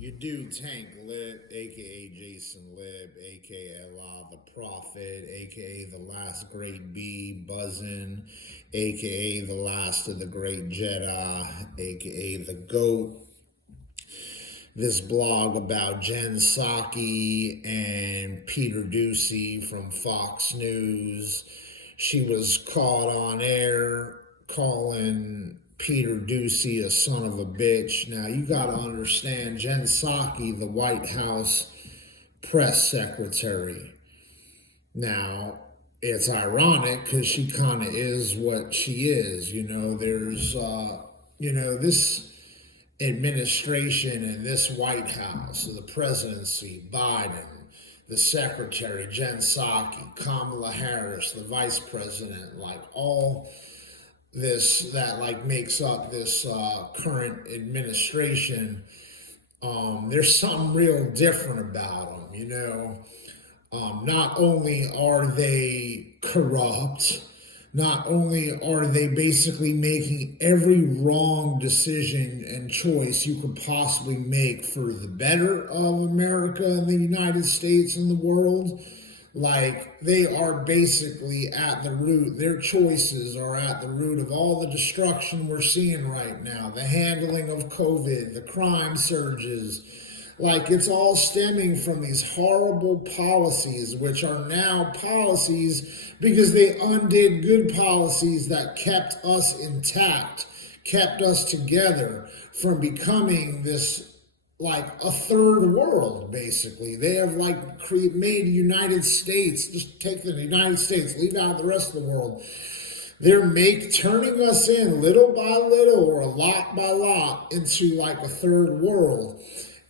You do tank Lipp, aka Jason Lipp, aka Allah the Prophet, aka the last great bee buzzing, aka the last of the great Jedi, aka the GOAT. This blog about Jen Psaki and Peter Doocey from Fox News. She was caught on air calling Peter Doocey a son of a bitch. Now, you got to understand, Jen Psaki, the White House press secretary. Now, it's ironic because she kind of is what she is. This administration and this White House, the presidency, Biden, the secretary, Jen Psaki, Kamala Harris, the vice president, like all this that like makes up this current administration. There's something real different about them. Not only are they corrupt, not only are they basically making every wrong decision and choice you could possibly make for the better of America and the United States and the world, like they are basically at the root, their choices are at the root of all the destruction we're seeing right now, the handling of COVID, the crime surges. Like it's all stemming from these horrible policies, which are now policies because they undid good policies that kept us intact, kept us together from becoming this like a third world, basically. They have like made the United States, just take the United States, leave out the rest of the world. They're turning us in little by little or a lot by lot into like a third world.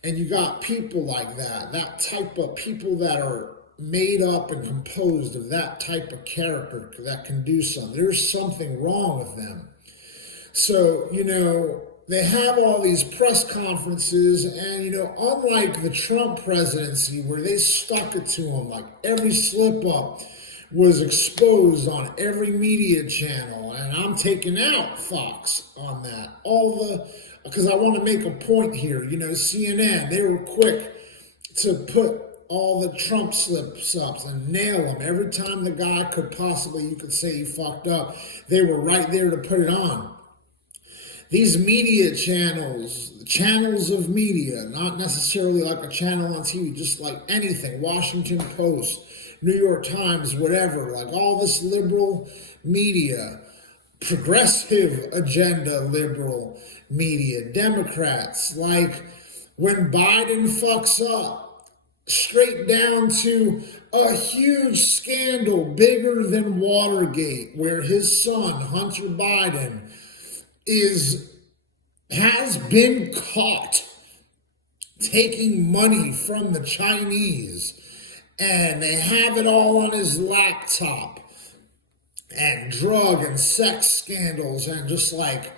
And you got people like that type of people that are made up and composed of that type of character that can do something. There's something wrong with them. So, they have all these press conferences and, unlike the Trump presidency where they stuck it to them, like every slip up was exposed on every media channel. And I'm taking out Fox on that. Because I want to make a point here. CNN, they were quick to put all the Trump slips-ups and nail them. Every time the guy you could say he fucked up, they were right there to put it on. These media channels of media, not necessarily like a channel on TV, just like anything, Washington Post, New York Times, whatever, like all this liberal media, progressive agenda liberal media, Democrats, like when Biden fucks up, straight down to a huge scandal bigger than Watergate, where his son, Hunter Biden, has been caught taking money from the Chinese, and they have it all on his laptop, and drug and sex scandals and just like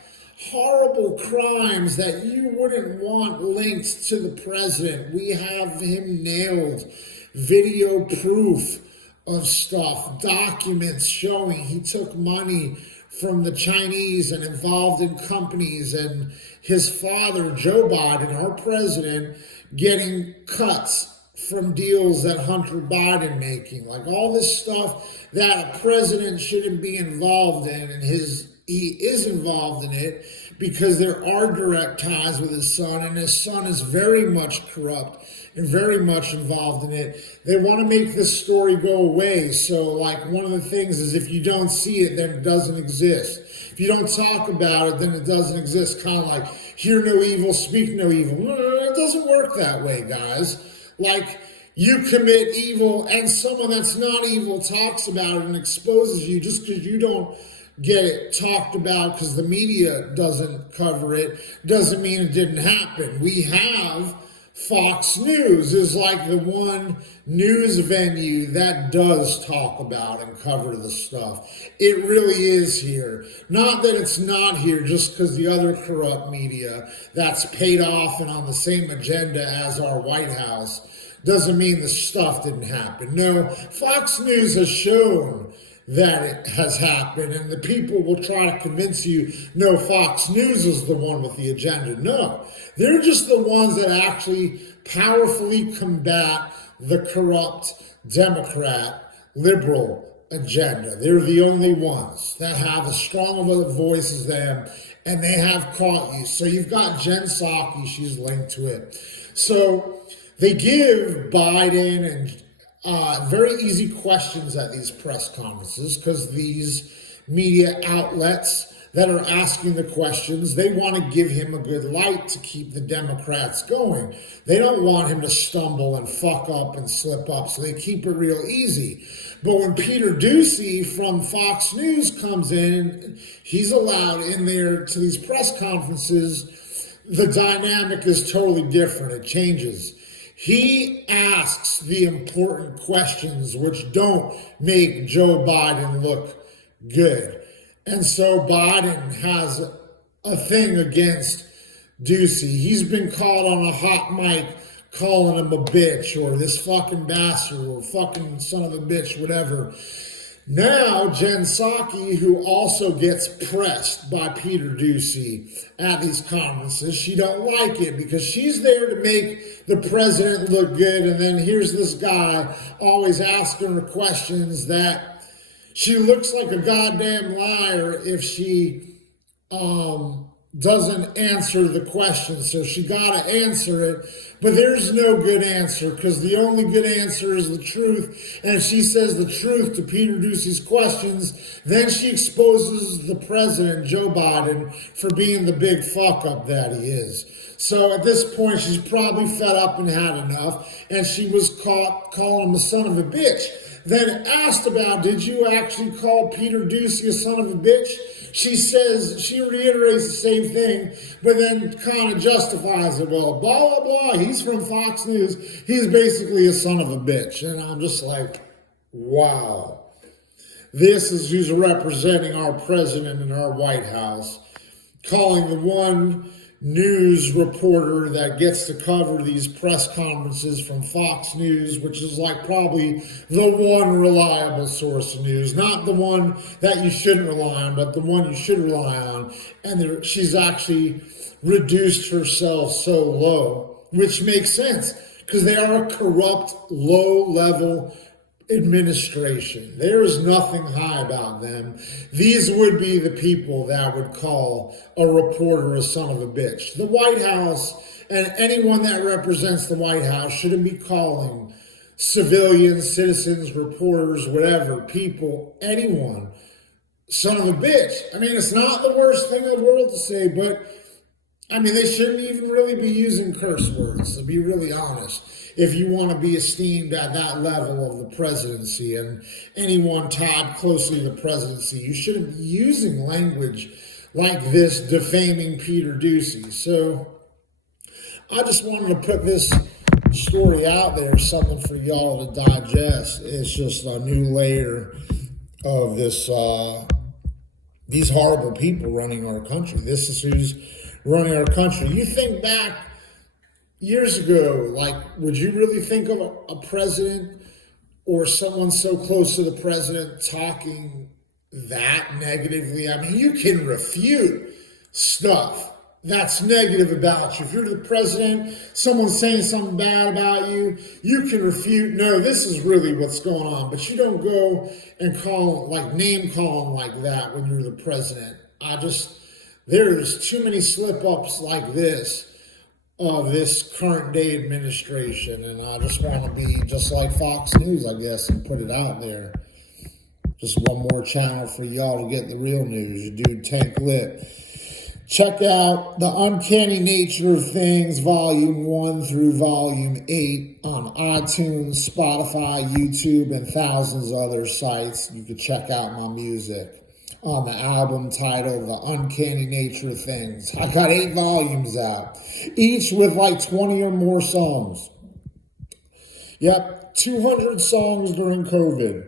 horrible crimes that you wouldn't want linked to the president. We have him nailed, video proof of stuff, documents showing he took money from the Chinese and involved in companies, and his father, Joe Biden, our president, getting cuts from deals that Hunter Biden making. Like all this stuff that a president shouldn't be involved in, and he is involved in it because there are direct ties with his son, and his son is very much corrupt and very much involved in it. They want to make this story go away. So like one of the things is if you don't see it, then it doesn't exist. If you don't talk about it, then it doesn't exist. Kind of like hear no evil, speak no evil. It doesn't work that way, guys. Like you commit evil and someone that's not evil talks about it and exposes you just because you don't get it talked about because the media doesn't cover it doesn't mean it didn't happen. We have Fox News is like the one news venue that does talk about and cover the stuff. It really is here. Not that it's not here just because the other corrupt media that's paid off and on the same agenda as our White House doesn't mean the stuff didn't happen. No, Fox News has shown that it has happened, and the people will try to convince you, no, Fox News is the one with the agenda. No, they're just the ones that actually powerfully combat the corrupt Democrat liberal agenda. They're the only ones that have as strong of a voice as them, and they have caught you. So you've got Jen Psaki, she's linked to it. So they give Biden and very easy questions at these press conferences, because these media outlets that are asking the questions, they want to give him a good light to keep the Democrats going. They don't want him to stumble and fuck up and slip up, so they keep it real easy. But when Peter Doocey from Fox News comes in, he's allowed in there to these press conferences, the dynamic is totally different. It changes. He asks the important questions which don't make Joe Biden look good. And so Biden has a thing against Doocey. He's been called on a hot mic calling him a bitch, or this fucking bastard, or fucking son of a bitch, whatever. Now, Jen Psaki, who also gets pressed by Peter Doocey at these conferences, she don't like it because she's there to make the president look good, and then here's this guy always asking her questions that she looks like a goddamn liar if she doesn't answer the question. So she got to answer it, but there's no good answer, because the only good answer is the truth. And if she says the truth to Peter Doocey's questions, then she exposes the president, Joe Biden, for being the big fuck up that he is. So at this point, she's probably fed up and had enough, and she was caught calling him a son of a bitch. Then asked about, did you actually call Peter Doocey a son of a bitch? She says, she reiterates the same thing, but then kind of justifies it. Well, blah, blah, blah, he's from Fox News. He's basically a son of a bitch. And I'm just like, wow. This is who's representing our president in our White House, calling the one news reporter that gets to cover these press conferences from Fox News, which is like probably the one reliable source of news, not the one that you shouldn't rely on, but the one you should rely on. And she's actually reduced herself so low, which makes sense, because they are a corrupt, low-level administration. There is nothing high about them. These would be the people that would call a reporter a son of a bitch. The White House and anyone that represents the White House shouldn't be calling civilians, citizens, reporters, whatever, people, anyone, son of a bitch. I mean, it's not the worst thing in the world to say, but I mean, they shouldn't even really be using curse words, to be really honest, if you want to be esteemed at that level of the presidency and anyone tied closely to the presidency. You shouldn't be using language like this defaming Peter Doocey. So I just wanted to put this story out there, something for y'all to digest. It's just a new layer of this, these horrible people running our country. This is who's running our country. You think back years ago, like, would you really think of a president or someone so close to the president talking that negatively? I mean, you can refute stuff that's negative about you. If you're the president, someone's saying something bad about you, you can refute, no, this is really what's going on. But you don't go and call, like, name calling like that when you're the president. There's too many slip-ups like this of this current day administration, and I just want to be just like Fox News, I guess, and put it out there. Just one more channel for y'all to get the real news. Your dude Tank Lipp. Check out The Uncanny Nature of Things, Volume 1 through Volume 8 on iTunes, Spotify, YouTube, and thousands of other sites. You can check out my music on the album titled The Uncanny Nature of Things. I got 8 volumes out, each with like 20 or more songs. Yep, 200 songs during COVID.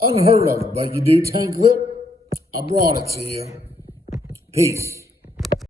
Unheard of, but you do Tank Lipp? I brought it to you. Peace.